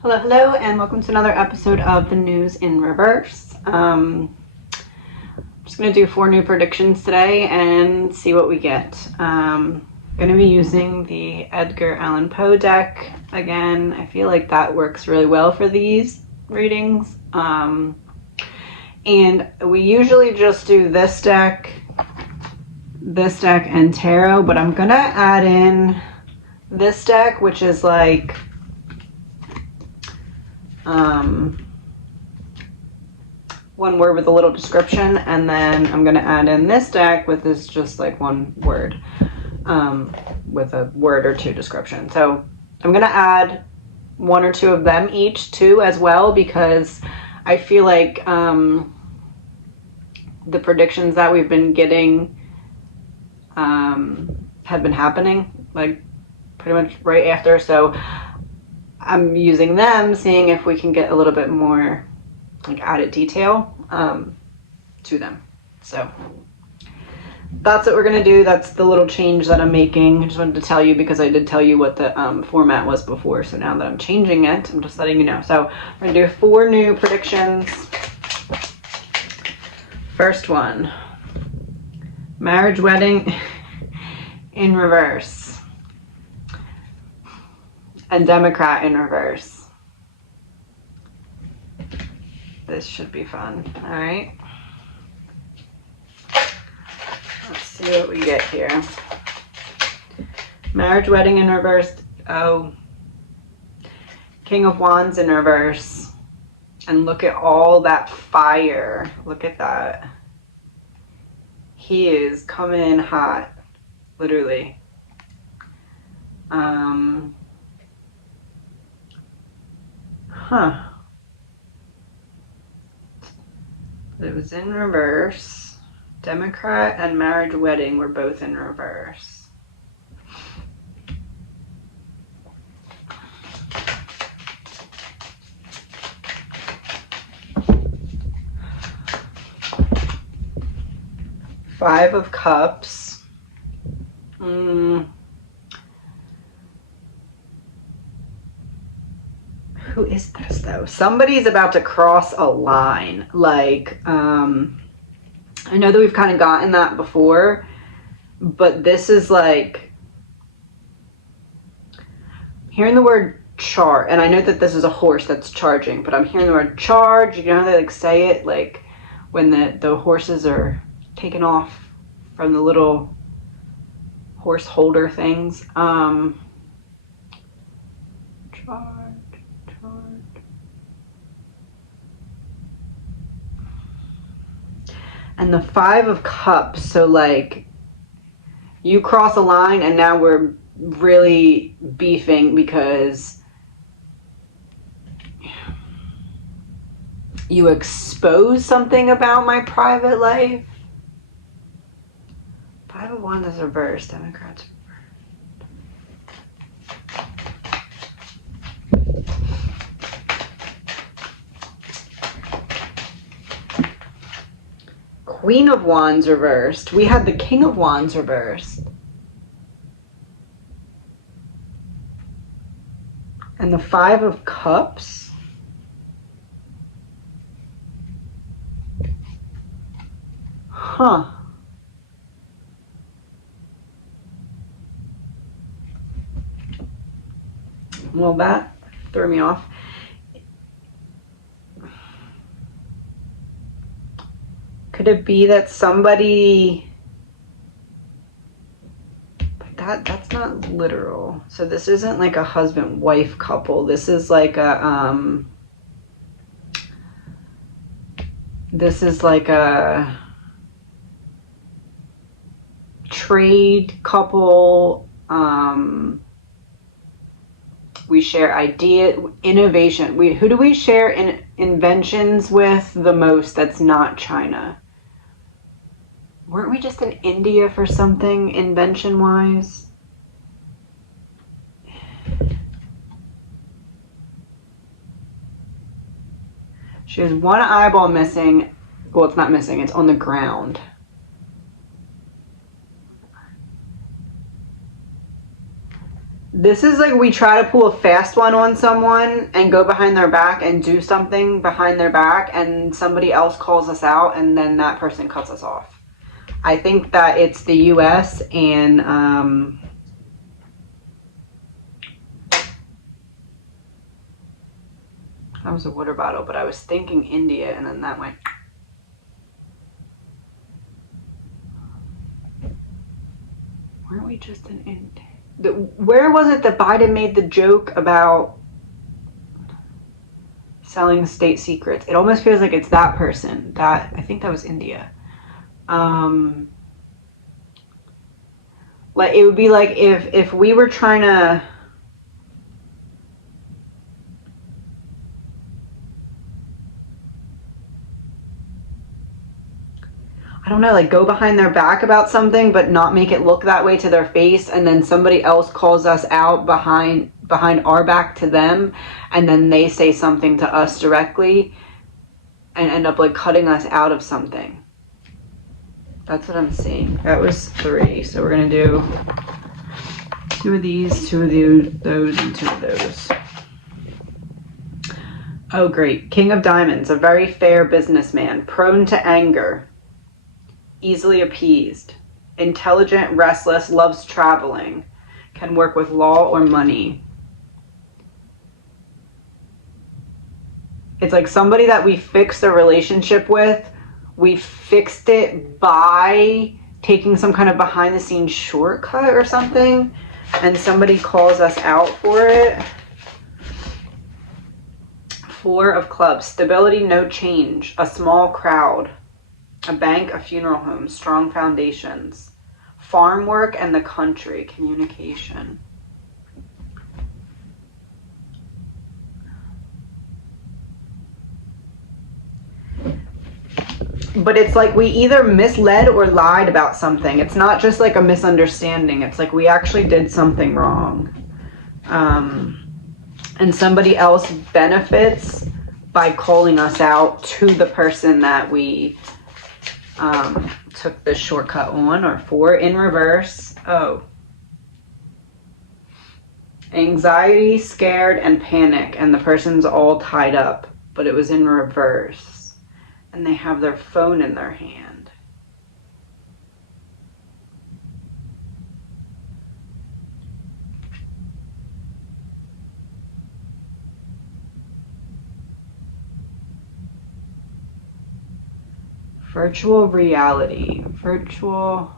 Hello, hello, and welcome to another episode of the News in Reverse. I'm just going to do 4 new predictions today and see what we get. Going to be using the Edgar Allan Poe deck again. I feel like that works really well for these readings. And we usually just do this deck, and tarot, but I'm going to add in this deck, which is like one word with a little description, and then I'm going to add in this deck with this just like one word with a word or two description. So I'm going to add 1 or 2 of them each too as well, because I feel like the predictions that we've been getting have been happening like pretty much right after, so I'm using them, seeing if we can get a little bit more like added detail to them. So that's what we're gonna do. That's the little change that I'm making. I just wanted to tell you because I did tell you what the format was before, so now that I'm changing it, I'm just letting you know. So we're gonna do 4 new predictions. First one, marriage wedding in reverse and Democrat in reverse. This should be fun. All right. Let's see what we get here. Marriage wedding in reverse. Oh. King of Wands in reverse. And look at all that fire. Look at that. He is coming in hot. Literally. It was in reverse. Democrat and marriage wedding were both in reverse. Five of Cups. Who is this though? Somebody's about to cross a line. Like, I know that we've kind of gotten that before, but this is like, hearing the word charge, and I know that this is a horse that's charging, but I'm hearing the word charge. You know how they like say it, like when the horses are taken off from the little horse holder things. Charge. And the 5 of Cups, so like you cross a line and now we're really beefing because you expose something about my private life. 5 of Wands is reversed. Democrats. Queen of Wands reversed. We had the King of Wands reversed. And the 5 of Cups. Huh. Well, that threw me off. Could it be that somebody, but that's not literal. So this isn't like a husband-wife couple. This is like a trade couple. We share innovation. Who do we share inventions with the most that's not China? Weren't we just in India for something invention-wise? She has 1 eyeball missing. Well, it's not missing. It's on the ground. This is like we try to pull a fast one on someone and go behind their back and do something behind their back, and somebody else calls us out, and then that person cuts us off. I think that it's the US and that was a water bottle, but I was thinking India, and then that went. Weren't we just in India? Where was it that Biden made the joke about selling state secrets? It almost feels like it's that person. That I think that was India. Like it would be like if we were trying to. I don't know, like go behind their back about something, but not make it look that way to their face, and then somebody else calls us out behind our back to them, and then they say something to us directly, and end up like cutting us out of something. That's what I'm seeing. That was 3, so we're gonna do 2 of these, 2 of those, and 2 of those. Oh, great. King of Diamonds, a very fair businessman, prone to anger. Easily appeased, intelligent, restless, loves traveling, can work with law or money. It's like somebody that we fixed a relationship with, we fixed it by taking some kind of behind the scenes shortcut or something, and somebody calls us out for it. 4 of Clubs, stability, no change, a small crowd. A bank, a funeral home, strong foundations. Farm work and the country, communication. But it's like we either misled or lied about something. It's not just like a misunderstanding. It's like we actually did something wrong. And somebody else benefits by calling us out to the person that we took the shortcut on, or 4 in reverse. Oh. Anxiety, scared, and panic, and the person's all tied up, but it was in reverse. And they have their phone in their hand. Virtual reality. Virtual.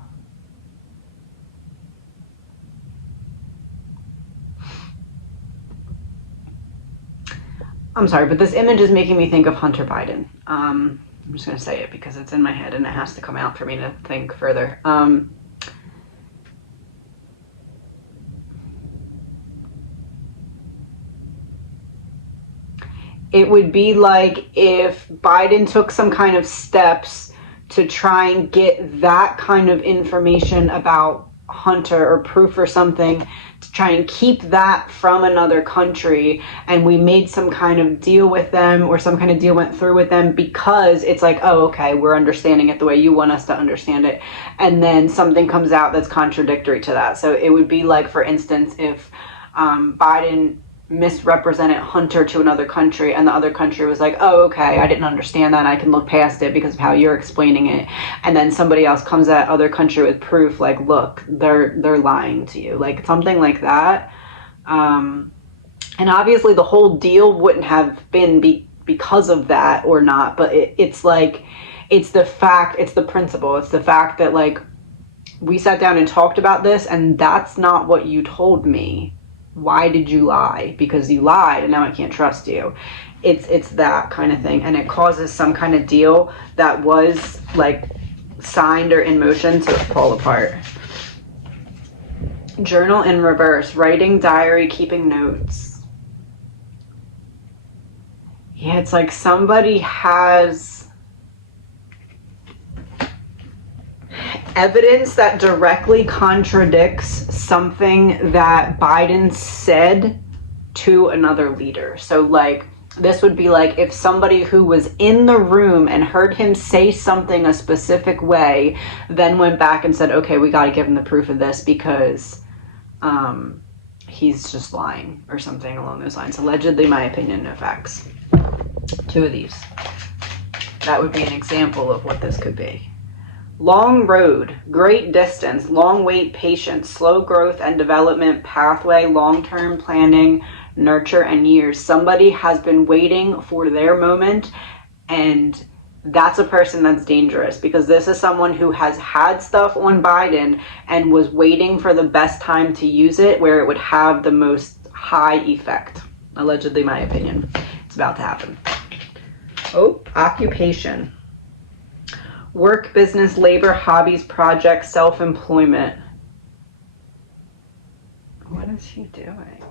I'm sorry, but this image is making me think of Hunter Biden. I'm just going to say it because it's in my head and it has to come out for me to think further. It would be like if Biden took some kind of steps to try and get that kind of information about Hunter or proof or something, to try and keep that from another country, and we made some kind of deal with them, or some kind of deal went through with them, because it's like, oh, okay, we're understanding it the way you want us to understand it, and then something comes out that's contradictory to that. So it would be like, for instance, if Biden misrepresented Hunter to another country, and the other country was like, oh, okay, I didn't understand that, I can look past it because of how you're explaining it, and then somebody else comes at other country with proof, like, look, they're lying to you, like something like that. And obviously the whole deal wouldn't have been because of that or not, but it's like, it's the fact, it's the principle, it's the fact that, like, we sat down and talked about this, and that's not what you told me. Why did you lie? Because you lied, and now I can't trust you. It's that kind of thing, and it causes some kind of deal that was like signed or in motion to fall apart. Journal in reverse, writing, diary, keeping notes. Yeah, it's like somebody has evidence that directly contradicts something that Biden said to another leader. So like, this would be like if somebody who was in the room and heard him say something a specific way, then went back and said, okay, we got to give him the proof of this because he's just lying or something along those lines. Allegedly, my opinion, no facts. 2 of these. That would be an example of what this could be. Long road, great distance, long wait, patience, slow growth and development, pathway, long-term planning, nurture, and years. Somebody has been waiting for their moment, and that's a person that's dangerous, because this is someone who has had stuff on Biden and was waiting for the best time to use it where it would have the most high effect. Allegedly, my opinion. It's about to happen. Oh, occupation. Work, business, labor, hobbies, projects, self-employment. What is he doing?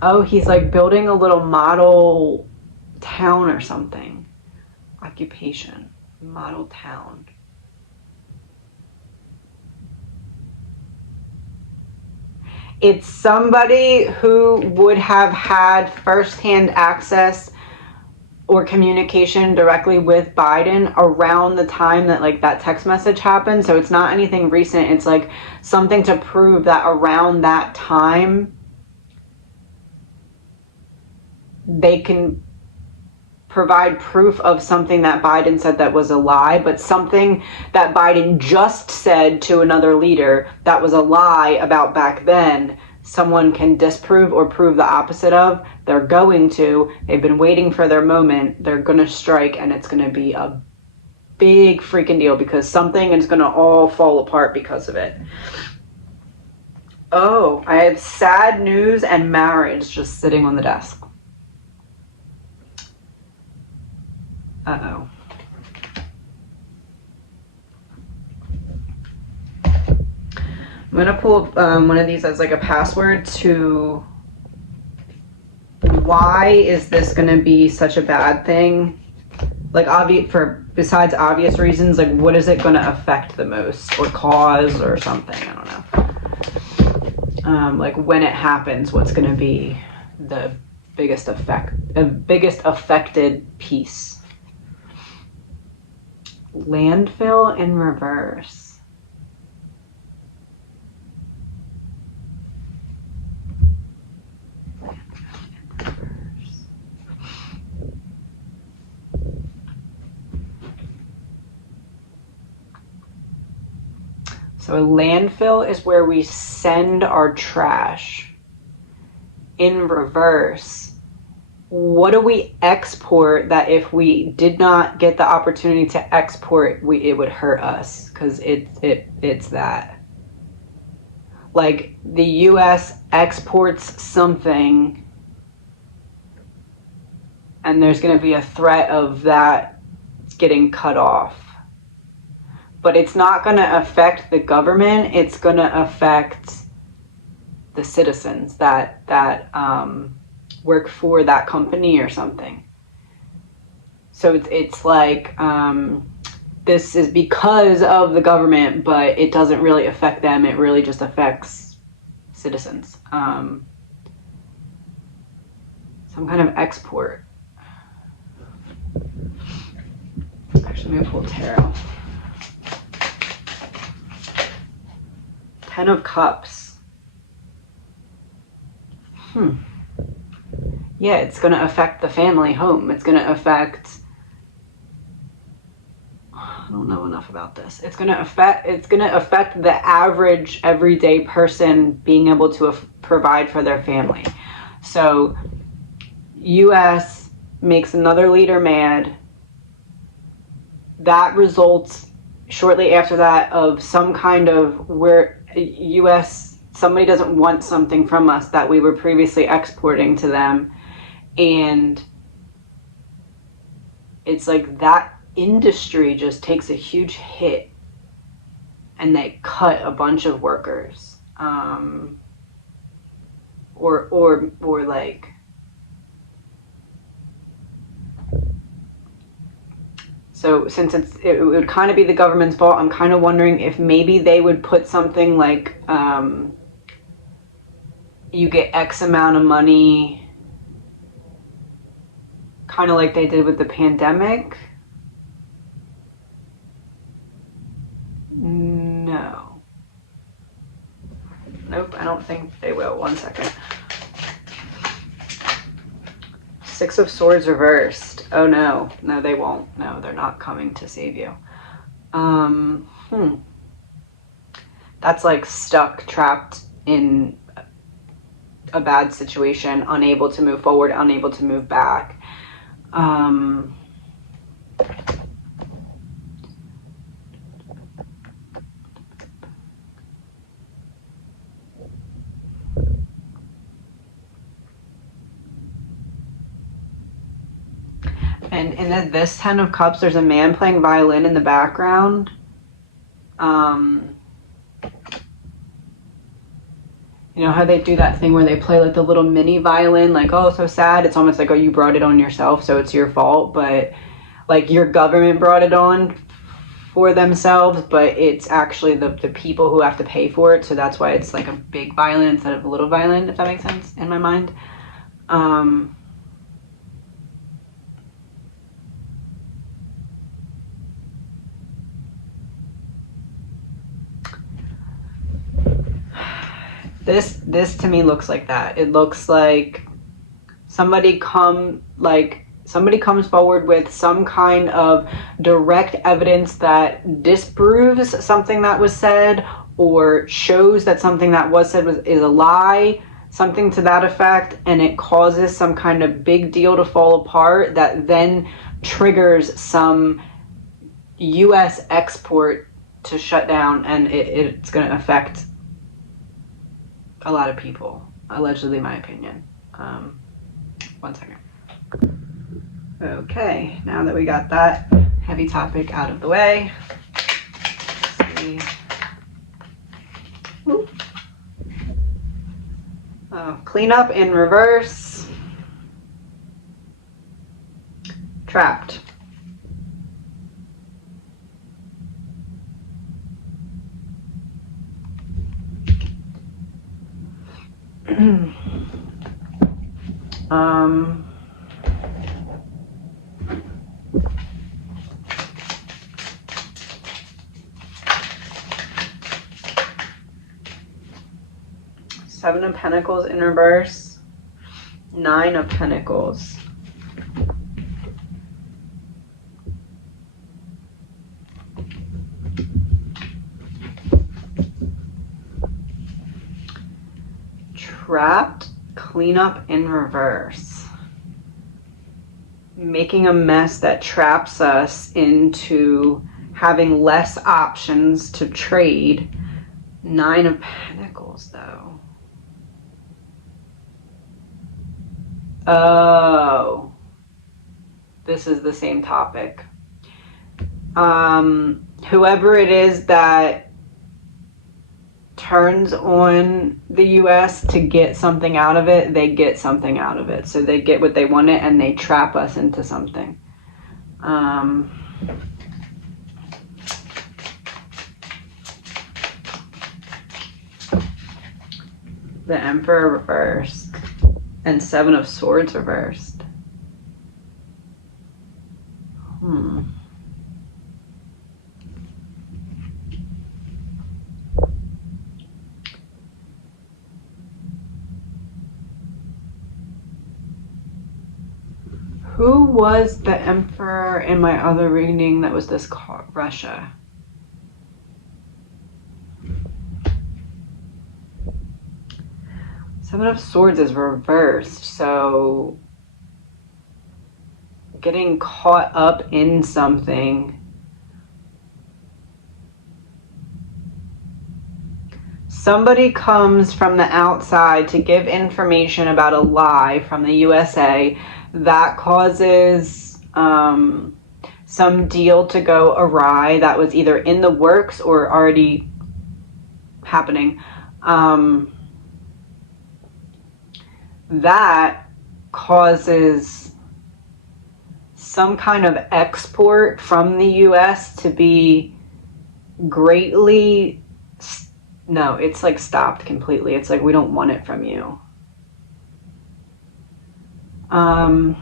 Oh, he's like building a little model town or something. Occupation. Model town. It's somebody who would have had firsthand access or communication directly with Biden around the time that like that text message happened. So it's not anything recent. It's like something to prove that around that time they can provide proof of something that Biden said that was a lie, but something that Biden just said to another leader that was a lie about back then, someone can disprove or prove the opposite of. They're going to. They've been waiting for their moment. They're going to strike, and it's going to be a big freaking deal because something is going to all fall apart because of it. Oh, I have sad news and marriage just sitting on the desk. Uh-oh. I'm going to pull one of these as like a password to why is this going to be such a bad thing? Like besides obvious reasons, like what is it going to affect the most or cause or something? I don't know. Like when it happens, what's going to be the biggest affected piece? Landfill in reverse. So a landfill is where we send our trash. In reverse, what do we export that if we did not get the opportunity to export, it would hurt us? Because it's that. Like the US exports something and there's going to be a threat of that getting cut off. But it's not going to affect the government. It's going to affect the citizens that work for that company or something. So it's like this is because of the government, but it doesn't really affect them. It really just affects citizens. Some kind of export. Actually, let me pull tarot. 10 of Cups. Yeah, it's going to affect the family home. It's going to affect... I don't know enough about this. It's going to affect the average everyday person being able to provide for their family. So, U.S. makes another leader mad. That results shortly after that of some kind of where U.S. somebody doesn't want something from us that we were previously exporting to them. And it's like that industry just takes a huge hit and they cut a bunch of workers. Or like, so since it would kind of be the government's fault, I'm kind of wondering if maybe they would put something like, you get X amount of money, kind of like they did with the pandemic. No. Nope, I don't think they will. 1 second. 6 of Swords reversed. Oh no. No, they won't. No, they're not coming to save you. That's like stuck, trapped in a bad situation, unable to move forward, unable to move back. And in this 10 of Cups, there's a man playing violin in the background. You know how they do that thing where they play like the little mini violin, like, oh, so sad. It's almost like, oh, you brought it on yourself, so it's your fault. But like your government brought it on for themselves, but it's actually the people who have to pay for it. So that's why it's like a big violin instead of a little violin, if that makes sense in my mind. This to me looks like that. It looks like somebody comes forward with some kind of direct evidence that disproves something that was said, or shows that something that was said is a lie, something to that effect, and it causes some kind of big deal to fall apart that then triggers some U.S. export to shut down, and it's going to affect a lot of people, allegedly, my opinion. 1 second. Okay, now that we got that heavy topic out of the way, let's see. Cleanup in reverse. Trapped. Seven of Pentacles in reverse. 9 of Pentacles. Trapped, cleanup in reverse. Making a mess that traps us into having less options to trade. 9 of Pentacles, though. Oh, this is the same topic. Whoever it is that turns on the U.S. to get something out of it, they get something out of it. So they get what they wanted and they trap us into something. The Emperor reversed. And 7 of Swords reversed. Who was the Emperor in my other reading that was this card? Russia. Seven of Swords is reversed, so getting caught up in something. Somebody comes from the outside to give information about a lie from the USA that causes some deal to go awry that was either in the works or already happening. That causes some kind of export from the U.S. to be greatly... No, it's like stopped completely. It's like, we don't want it from you. And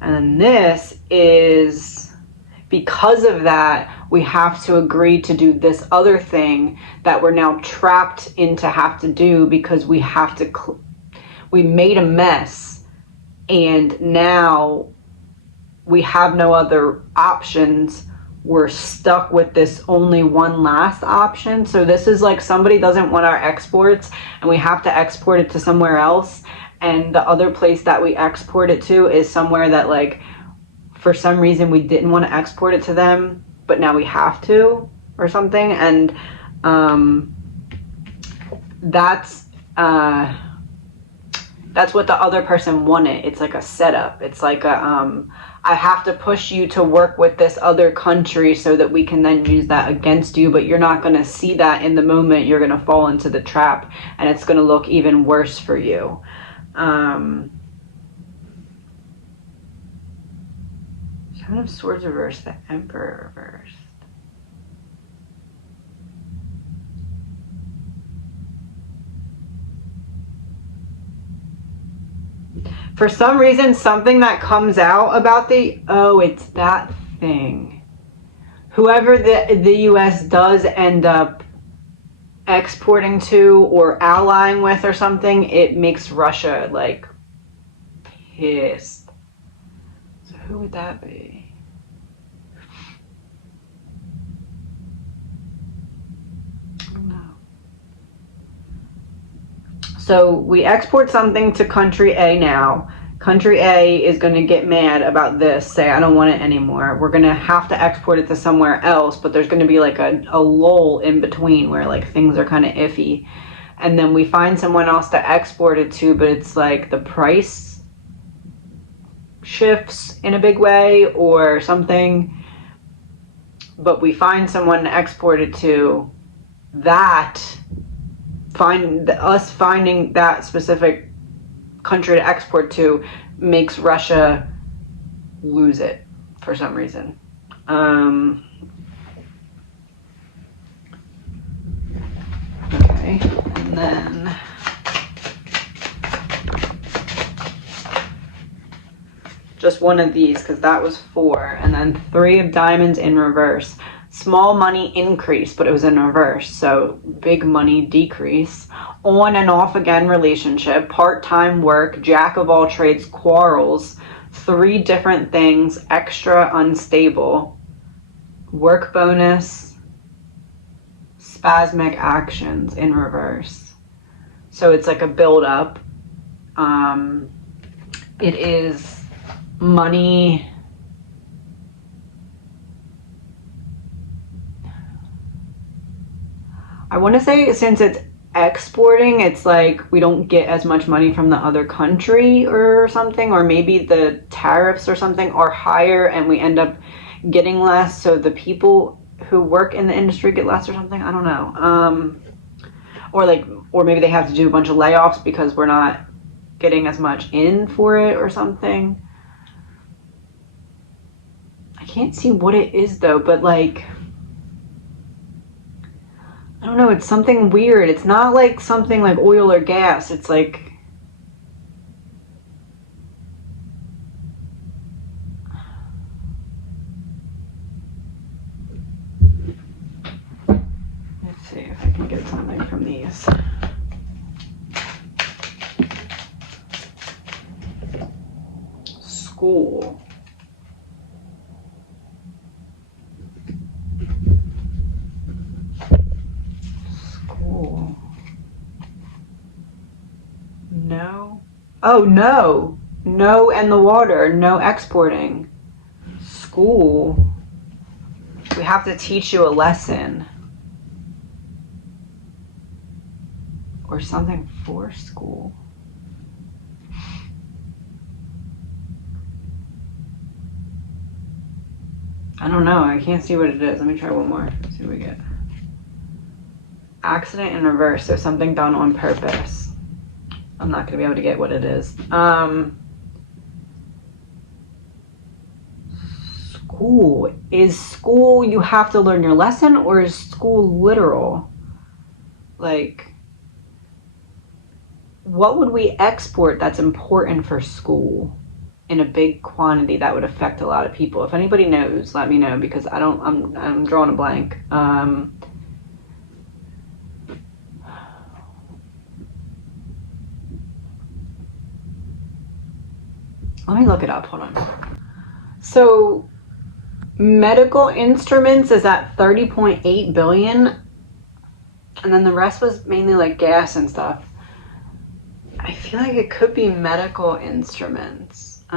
then this is because of that, we have to agree to do this other thing that we're now trapped into have to do because we have to, we made a mess and now we have no other options. We're stuck with this only one last option. So this is like somebody doesn't want our exports and we have to export it to somewhere else. And the other place that we export it to is somewhere that like, for some reason we didn't want to export it to them, but now we have to or something. And that's what the other person wanted. It's like a setup. It's like a, I have to push you to work with this other country so that we can then use that against you, but you're not going to see that in the moment. You're going to fall into the trap and it's going to look even worse for you. Seven of Swords reversed, the Emperor reversed. For some reason, something that comes out about the, oh, it's that thing. Whoever the U.S. does end up exporting to or allying with or something, it makes Russia, like, pissed. So who would that be? I don't know. So we export something to country A now. Country A is going to get mad about this, say, I don't want it anymore. We're going to have to export it to somewhere else, but there's going to be like a lull in between where like things are kind of iffy. And then we find someone else to export it to, but it's like the price shifts in a big way or something. But we find someone to export it to, that us finding that specific country to export to makes Russia lose it for some reason. Okay, and then just one of these because that was 4, and then 3 of diamonds in reverse. Small money increase, but it was in reverse, so big money decrease. On and off again relationship, part-time work, jack of all trades, quarrels, 3 different things, extra unstable, work bonus, spasmic actions in reverse. So it's like a build-up. It is money. I want to say since it's exporting, it's like we don't get as much money from the other country or something, or maybe the tariffs or something are higher and we end up getting less, so the people who work in the industry get less or something. I don't know. Or maybe they have to do a bunch of layoffs because we're not getting as much in for it or something. I can't see what it is though, but like, I don't know, it's something weird. It's not like something like oil or gas. It's like, let's see if I can get something from these. School. No. Oh, no. No and the water. No exporting. School. We have to teach you a lesson. Or something for school. I don't know. I can't see what it is. Let me try one more. See what we get. Accident in reverse. So something done on purpose. I'm not going to be able to get what it is. School. Is school you have to learn your lesson, or is school literal? Like, what would we export that's important for school? in a big quantity, that would affect a lot of people. If anybody knows, let me know, because I'm drawing a blank. Let me look it up. Hold on. So medical instruments is at 30.8 billion, and then the rest was mainly like gas and stuff. I feel like it could be medical instruments. I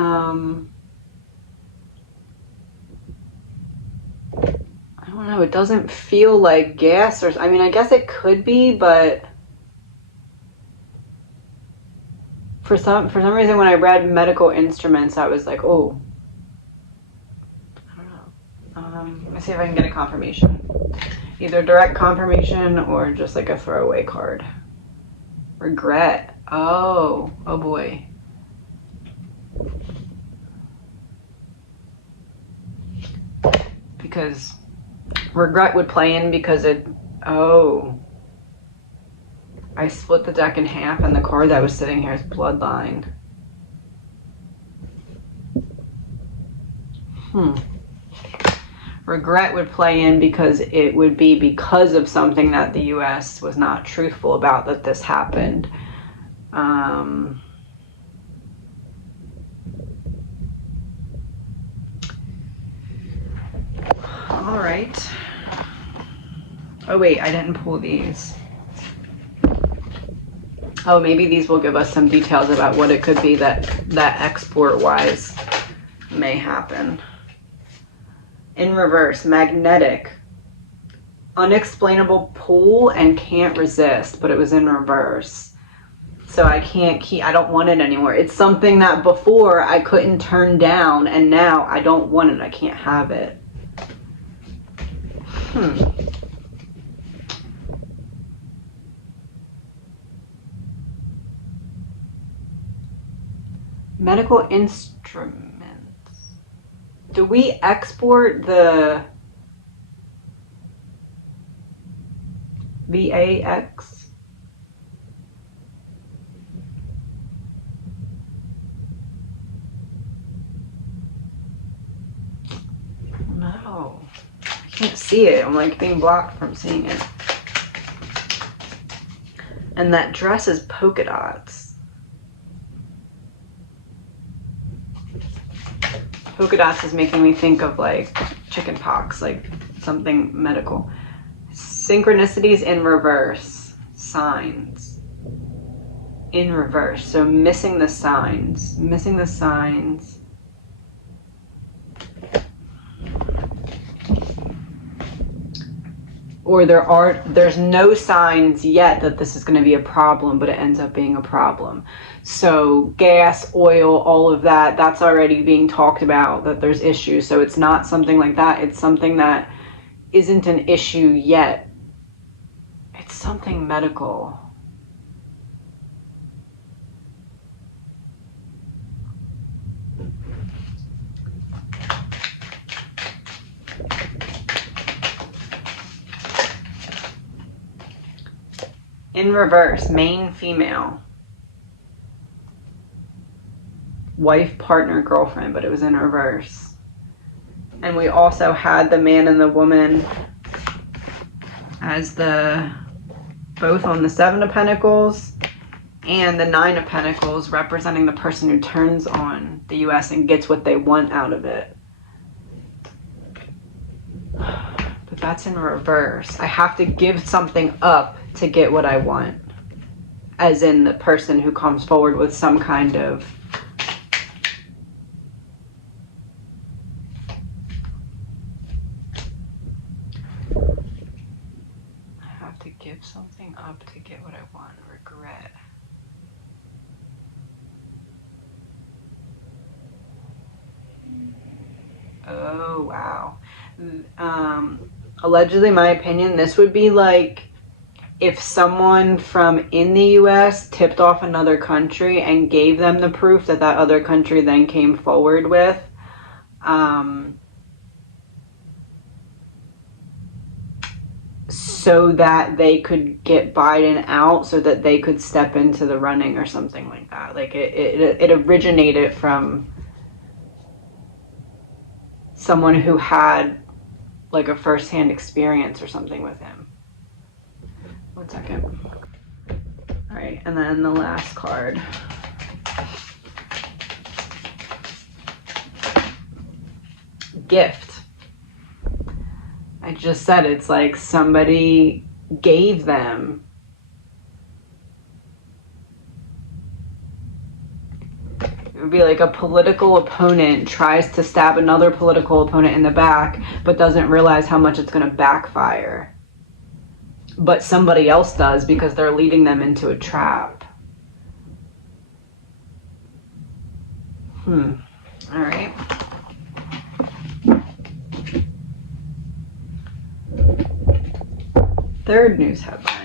don't know. It doesn't feel like gas, or I mean, I guess it could be, but for some reason, when I read medical instruments, I was like, oh, I don't know. Let's see if I can get a confirmation, either direct confirmation or just like a throwaway card. Regret. Oh boy. Because regret would play in because I split the deck in half and the card that was sitting here is Bloodline. Regret would play in because it would be because of something that the U.S. was not truthful about that this happened. All right. Oh wait, I didn't pull these. Oh, maybe these will give us some details about what it could be that export-wise may happen. In reverse, magnetic. Unexplainable pull and can't resist, but it was in reverse. So I don't want it anymore. It's something that before I couldn't turn down, and now I don't want it. I can't have it. Medical instruments. Do we export the VAX? No. I can't see it. I'm like being blocked from seeing it. And that dress is polka dots. Polka dots is making me think of like chicken pox, like something medical. Synchronicities in reverse. Signs. In reverse. So missing the signs. Missing the signs. Or there's no signs yet that this is going to be a problem, but it ends up being a problem. So gas, oil, all of that, that's already being talked about, that there's issues. So it's not something like that. It's something that isn't an issue yet. It's something medical. In reverse, main female. Wife, partner, girlfriend, but it was in reverse. And we also had the man and the woman as both on the 7 of Pentacles and the 9 of Pentacles, representing the person who turns on the U.S. and gets what they want out of it. But that's in reverse. I have to give something up to get what I want. As in the person who comes forward with some kind of give something up to get what I want. Regret. Oh, wow. Allegedly, my opinion, this would be like if someone from in the U.S. tipped off another country and gave them the proof that that other country then came forward with. So that they could get Biden out, so that they could step into the running or something like that. Like it originated from someone who had like a first-hand experience or something with him. 1 second. All right, and then the last card. Gift. I just said it's like somebody gave them it would be like a political opponent tries to stab another political opponent in the back, but doesn't realize how much it's going to backfire. But somebody else does because they're leading them into a trap. All right. Third news headline.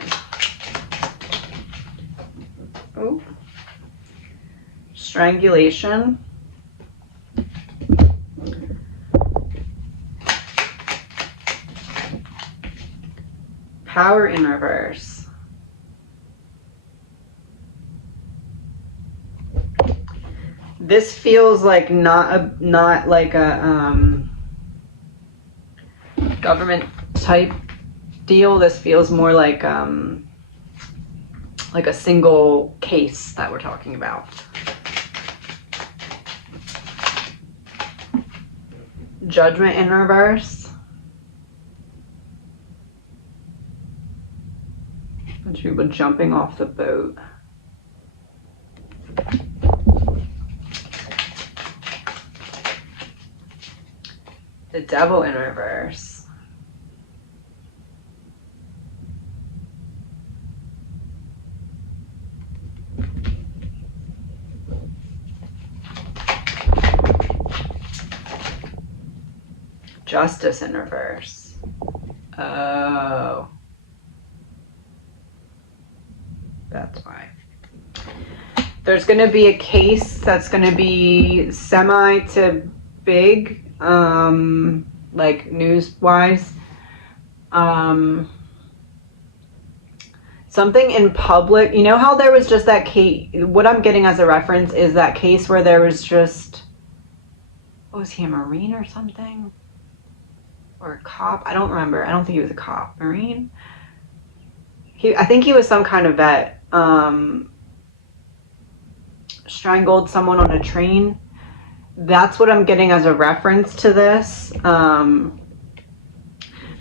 Oh. Strangulation. Power in reverse. This feels like not like a government type deal. This feels more like a single case that we're talking about. Judgment in reverse. A bunch of people jumping off the boat. The Devil in reverse. Justice in reverse. Oh. That's why. There's going to be a case that's going to be semi to big, like news-wise. Something in public. You know how there was just that case? What I'm getting as a reference is that case where there was just... What was he, a Marine or something? Or a cop? I don't remember. I don't think he was a cop. Marine? I think he was some kind of vet. Strangled someone on a train. That's what I'm getting as a reference to this.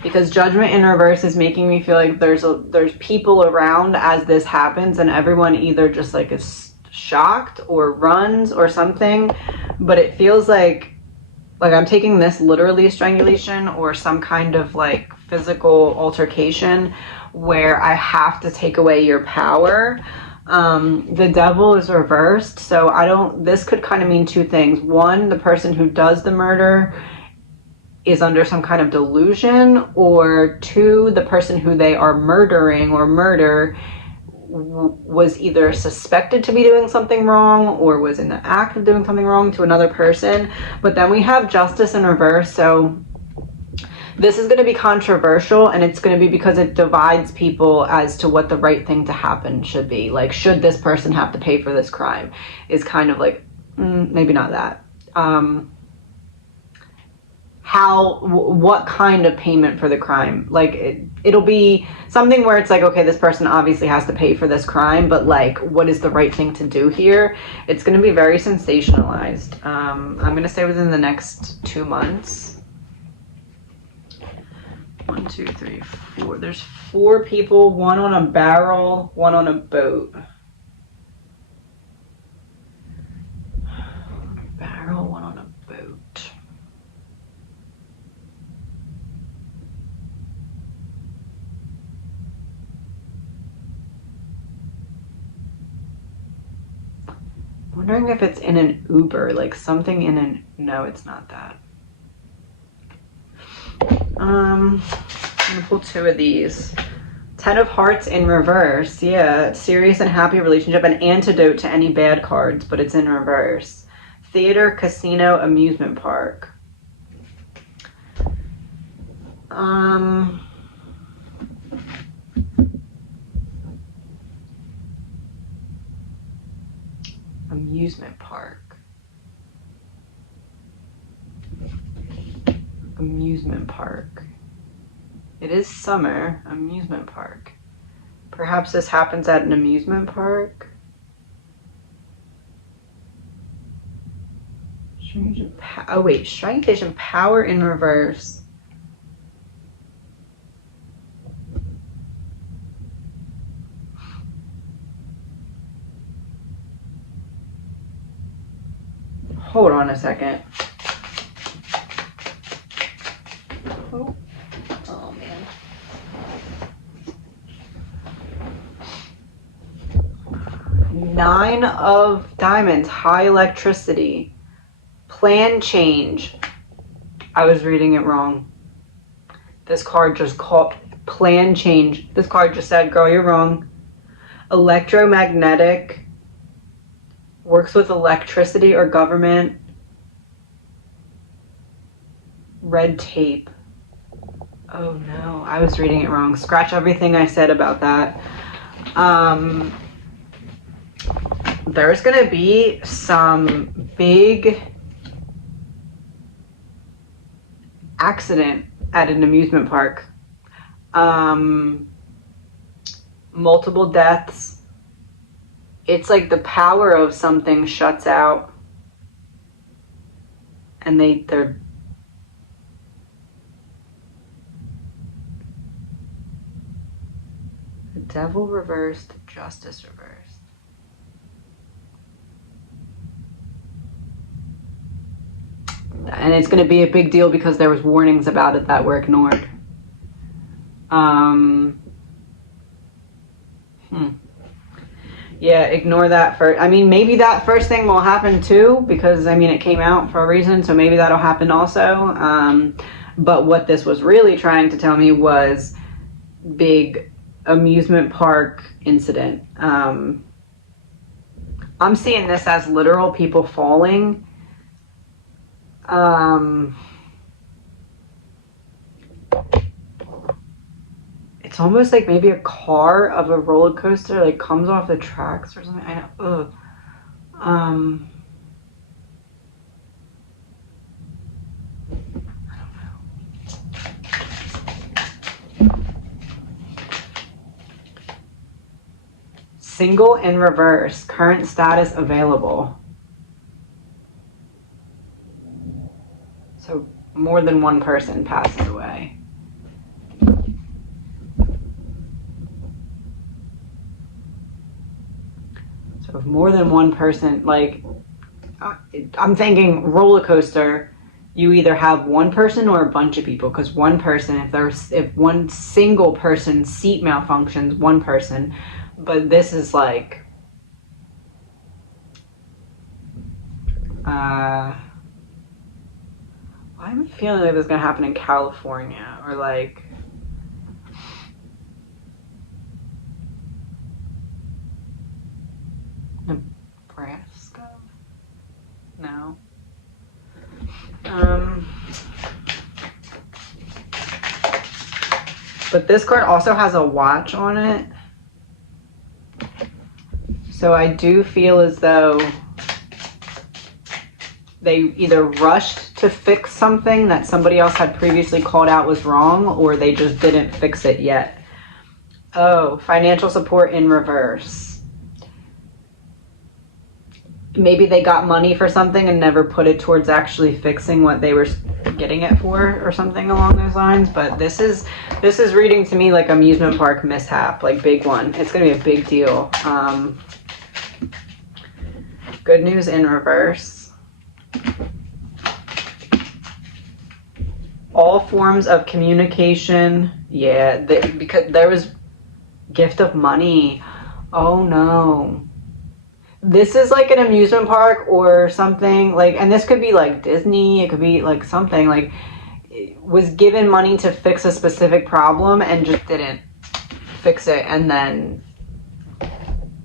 Because Judgment in reverse is making me feel like there's people around as this happens, and everyone either just like is shocked or runs or something. But it feels like I'm taking this literally strangulation or some kind of like physical altercation where I have to take away your power. The Devil is reversed, so this could kind of mean two things. One, the person who does the murder is under some kind of delusion, or two, the person who they are murdering or murder was either suspected to be doing something wrong or was in the act of doing something wrong to another person. But then we have Justice in reverse, so this is going to be controversial, and it's going to be because it divides people as to what the right thing to happen should be. Like, should this person have to pay for this crime? Is kind of like, maybe not that. What kind of payment for the crime? Like, it'll be something where it's like, okay, this person obviously has to pay for this crime, but like, what is the right thing to do here? It's going to be very sensationalized. I'm going to say within the next 2 months. 1, 2, 3, 4. There's 4 people, one on a barrel, one on a boat. Barrel, one on a boat. Wondering if it's in an Uber, like something in an... No, it's not that. I'm gonna pull 2 of these. 10 of Hearts in reverse. Yeah, serious and happy relationship, an antidote to any bad cards, but it's in reverse. Theater, casino, amusement park. Amusement park. Amusement park. It is summer. Amusement park. Perhaps this happens at an amusement park. Oh wait, strangulation, power in reverse. Hold on a second. Oh, oh man. Nine of diamonds, high electricity. Plan change. I was reading it wrong. This card just called plan change. This card just said, girl, you're wrong. Electromagnetic. Works with electricity or government. Red tape. Oh no, I was reading it wrong. Scratch everything I said about that. There's gonna be some big accident at an amusement park. Multiple deaths. It's like the power of something shuts out, and they're the devil reversed, justice reversed. And it's going to be a big deal because there was warnings about it that were ignored. Yeah, ignore that first. I mean, maybe that first thing will happen too, because I mean, it came out for a reason, so maybe that'll happen also. But what this was really trying to tell me was big amusement park incident. I'm seeing this as literal people falling. It's almost like maybe a car of a roller coaster like comes off the tracks or something. I know. Ugh. I don't know. Single in reverse. Current status available. So more than one person passes away. So if more than one person, like, I'm thinking roller coaster, you either have one person or a bunch of people, because one person, if one single person seat malfunctions, one person, but this is like, I'm feeling like this is gonna happen in California or like Nebraska? No. But this card also has a watch on it. So I do feel as though they either rushed to fix something that somebody else had previously called out was wrong, or they just didn't fix it yet. Oh, financial support in reverse. Maybe they got money for something and never put it towards actually fixing what they were getting it for, or something along those lines. But this is reading to me like amusement park mishap, like big one. It's gonna be a big deal. Good news in reverse. All forms of communication. Yeah, because there was gift of money. Oh no. This is like an amusement park or something, like, and this could be like Disney, it could be like something, like, was given money to fix a specific problem and just didn't fix it, and then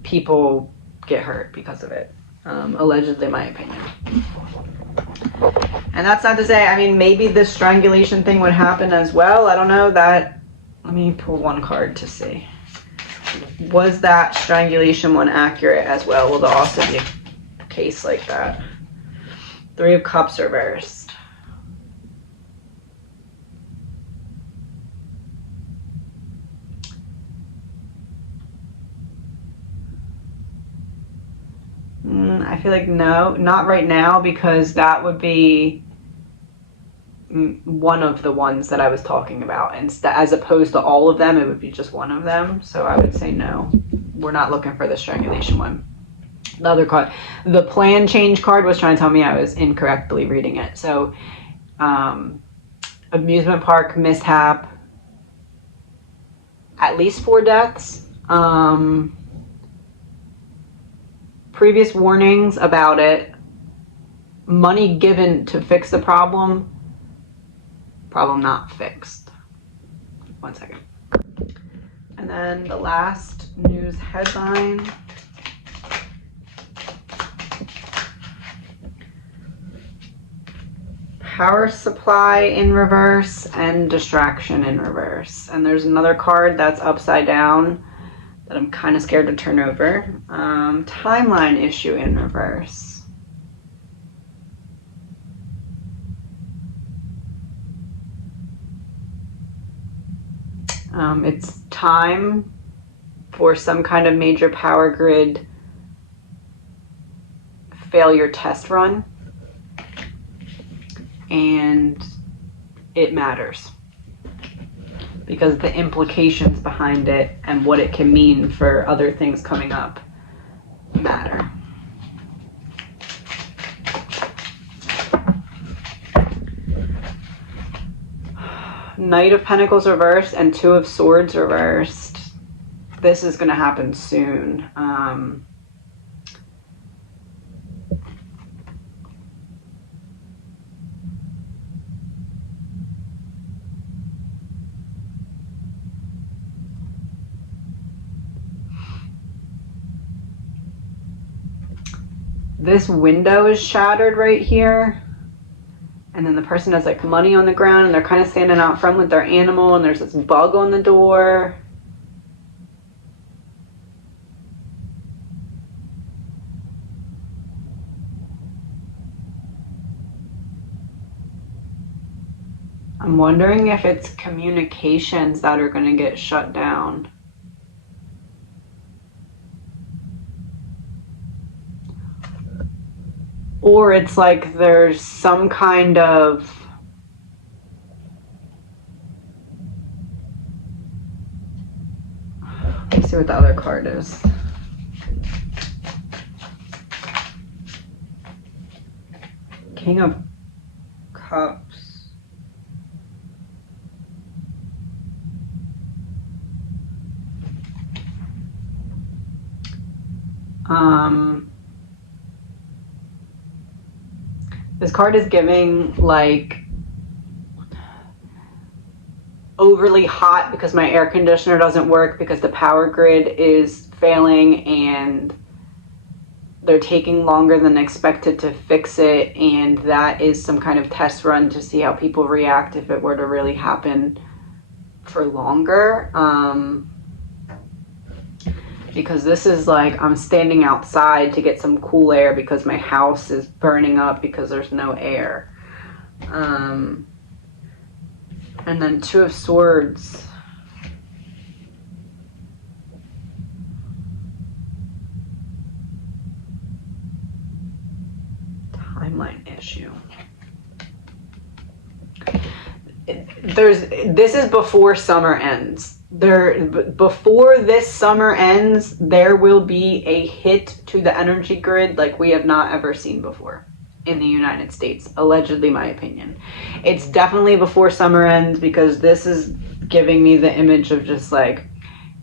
people get hurt because of it. Allegedly, in my opinion. And that's not to say, I mean, maybe this strangulation thing would happen as well. I don't know that. Let me pull one card to see. Was that strangulation one accurate as well? Will there also be a case like that? Three of Cups reversed. I feel like no, not right now, because that would be one of the ones that I was talking about. And as opposed to all of them, it would be just one of them. So I would say no. We're not looking for the strangulation one. The other card, the plan change card, was trying to tell me I was incorrectly reading it. So amusement park mishap, at least 4 deaths. Previous warnings about it. Money given to fix the problem. Problem not fixed. 1 second. And then the last news headline. Power supply in reverse and distraction in reverse. And there's another card that's upside down that I'm kind of scared to turn over. Timeline issue in reverse. It's time for some kind of major power grid failure test run. And it matters because the implications behind it and what it can mean for other things coming up matter. Knight of Pentacles reversed and 2 of Swords reversed. This is going to happen soon. This window is shattered right here. And then the person has like money on the ground and they're kind of standing out front with their animal and there's this bug on the door. I'm wondering if it's communications that are going to get shut down. Or it's like there's some kind of let's see what the other card is. King of Cups. This card is giving like overly hot because my air conditioner doesn't work because the power grid is failing and they're taking longer than expected to fix it, and that is some kind of test run to see how people react if it were to really happen for longer. Because this is like I'm standing outside to get some cool air because my house is burning up because there's no air. And then 2 of Swords. Timeline issue. This is before summer ends. Before this summer ends, there will be a hit to the energy grid like we have not ever seen before in the United States. Allegedly, my opinion. It's definitely before summer ends because this is giving me the image of just like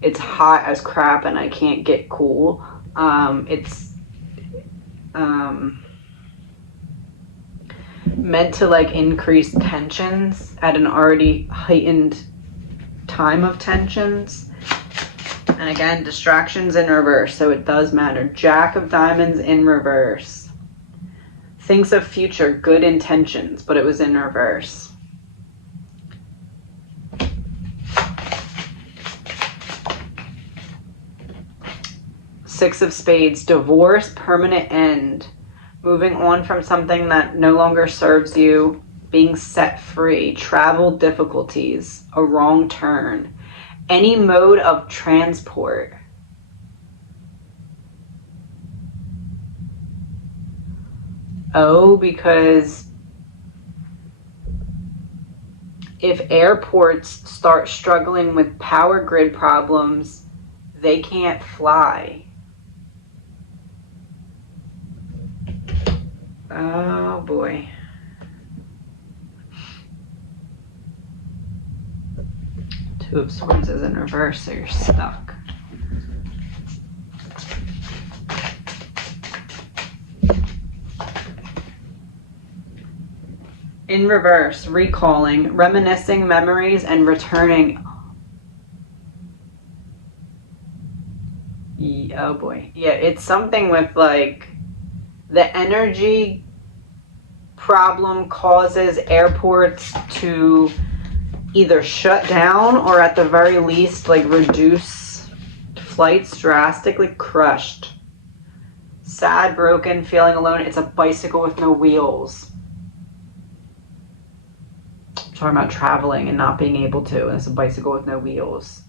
it's hot as crap and I can't get cool. It's meant to like increase tensions at an already heightened time of tensions. And again, distractions in reverse, so it does matter. Jack of Diamonds in reverse. Thinks of future, good intentions, but it was in reverse. Six of Spades, divorce, permanent end. Moving on from something that no longer serves you. Being set free, travel difficulties, a wrong turn, any mode of transport. O, because if airports start struggling with power grid problems, they can't fly. Oh boy. Two of Swords is in reverse, so you're stuck. In reverse, recalling, reminiscing memories, and returning. Oh boy. Yeah, it's something with like the energy problem causes airports to either shut down or at the very least like reduce flights drastically. Crushed. Sad, broken, feeling alone. It's a bicycle with no wheels. I'm talking about traveling and not being able to, and it's a bicycle with no wheels.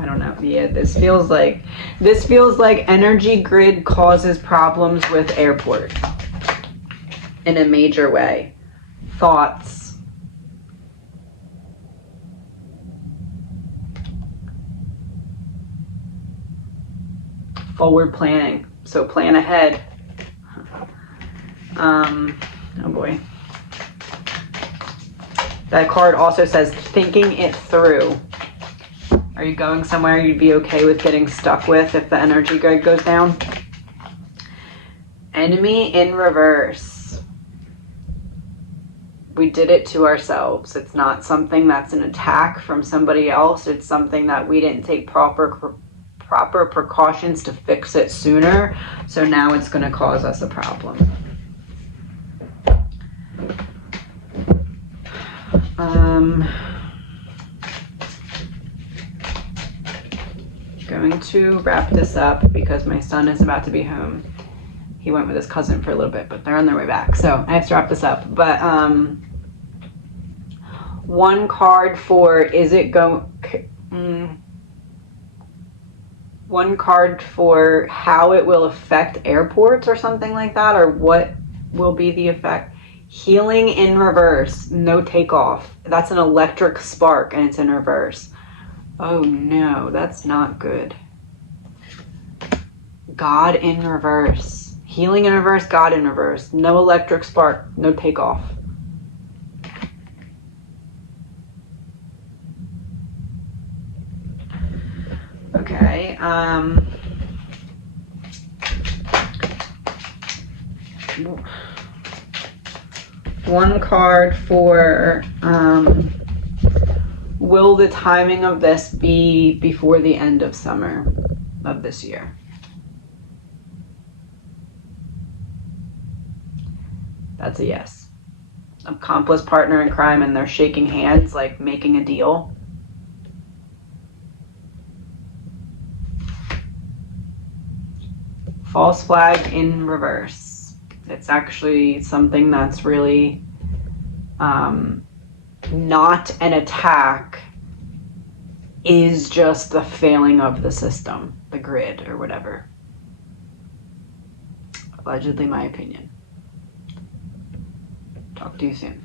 I don't know. Yeah, this feels like energy grid causes problems with airport in a major way. Thoughts. Forward planning. So plan ahead. Oh boy. That card also says thinking it through. Are you going somewhere you'd be okay with getting stuck with if the energy grid goes down? Enemy in reverse. We did it to ourselves. It's not something that's an attack from somebody else. It's something that we didn't take proper precautions to fix it sooner. So now it's going to cause us a problem. Going to wrap this up because my son is about to be home. He went with his cousin for a little bit, but they're on their way back. So I have to wrap this up. But one card for one card for how it will affect airports or something like that, or what will be the effect. Healing in reverse, no takeoff. That's an electric spark and it's in reverse. Oh no, that's not good. God in reverse. Healing in reverse, God in reverse. No electric spark, no takeoff. Okay, one card for, will the timing of this be before the end of summer of this year? That's a yes. Accomplice, partner in crime, and they're shaking hands, like making a deal. False flag in reverse. It's actually something that's really not an attack, is just the failing of the system, the grid or whatever. Allegedly my opinion. Talk to you soon.